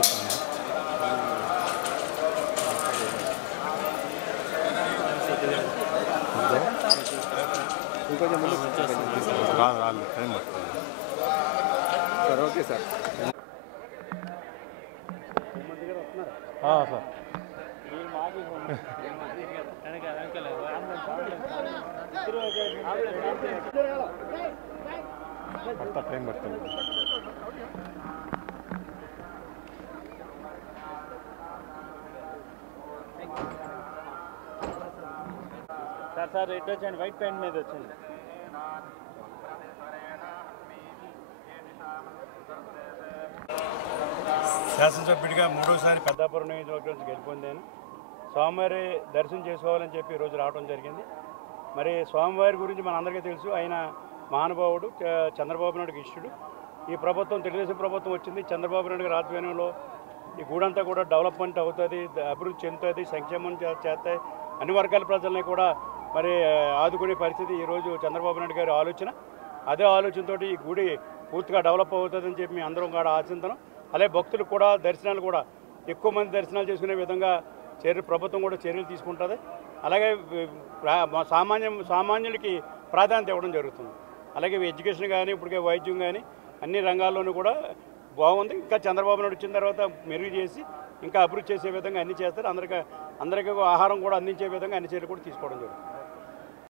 కనిపిస్తుంది. రాదు టైం పడుతుంది సార్. Okay sir. సార్ పడతా టైం పడుతుంది. సార్ ఎటు వచ్చండి, వైట్ పెయింట్ మీద వచ్చింది. శాసనసభ్యుడిగా మూడోసారి పెద్దాపురం నియోజకవర్గం నుంచి గెలుపొందాను. స్వామివారి దర్శనం చేసుకోవాలని చెప్పి ఈరోజు రావడం జరిగింది. మరి స్వామివారి గురించి మనందరికీ తెలుసు, ఆయన మహానుభావుడు, చంద్రబాబు నాయుడుకి ఇష్టుడు. ఈ ప్రభుత్వం తెలుగుదేశం ప్రభుత్వం వచ్చింది, చంద్రబాబు నాయుడు గారి ఆధ్వర్యంలో ఈ గూడంతా కూడా డెవలప్మెంట్ అవుతుంది, అభివృద్ధి చెందుతుంది, సంక్షేమం చేస్తాయి, అన్ని వర్గాల ప్రజల్ని కూడా మరి ఆదుకునే పరిస్థితి ఈరోజు చంద్రబాబు నాయుడు గారి ఆలోచన. అదే ఆలోచనతో ఈ గుడి పూర్తిగా డెవలప్ అవుతుందని చెప్పి మేము అందరం కూడా ఆశిస్తున్నాం. అలాగే భక్తులకు కూడా దర్శనాలు కూడా ఎక్కువ మంది దర్శనాలు చేసుకునే విధంగా ప్రభుత్వం కూడా చర్యలు తీసుకుంటుంది. అలాగే సామాన్యులకి ప్రాధాన్యత ఇవ్వడం జరుగుతుంది. అలాగే ఎడ్యుకేషన్ కానీ ఇప్పటికే వైద్యం కానీ అన్ని రంగాల్లోనూ కూడా బాగుంది. ఇంకా చంద్రబాబు నాయుడు వచ్చిన తర్వాత మెరుగు చేసి ఇంకా అభివృద్ధి చేసే విధంగా అన్ని చేస్తారు. అందరికీ ఆహారం కూడా అందించే విధంగా అన్ని చర్యలు కూడా తీసుకోవడం జరుగుతుంది.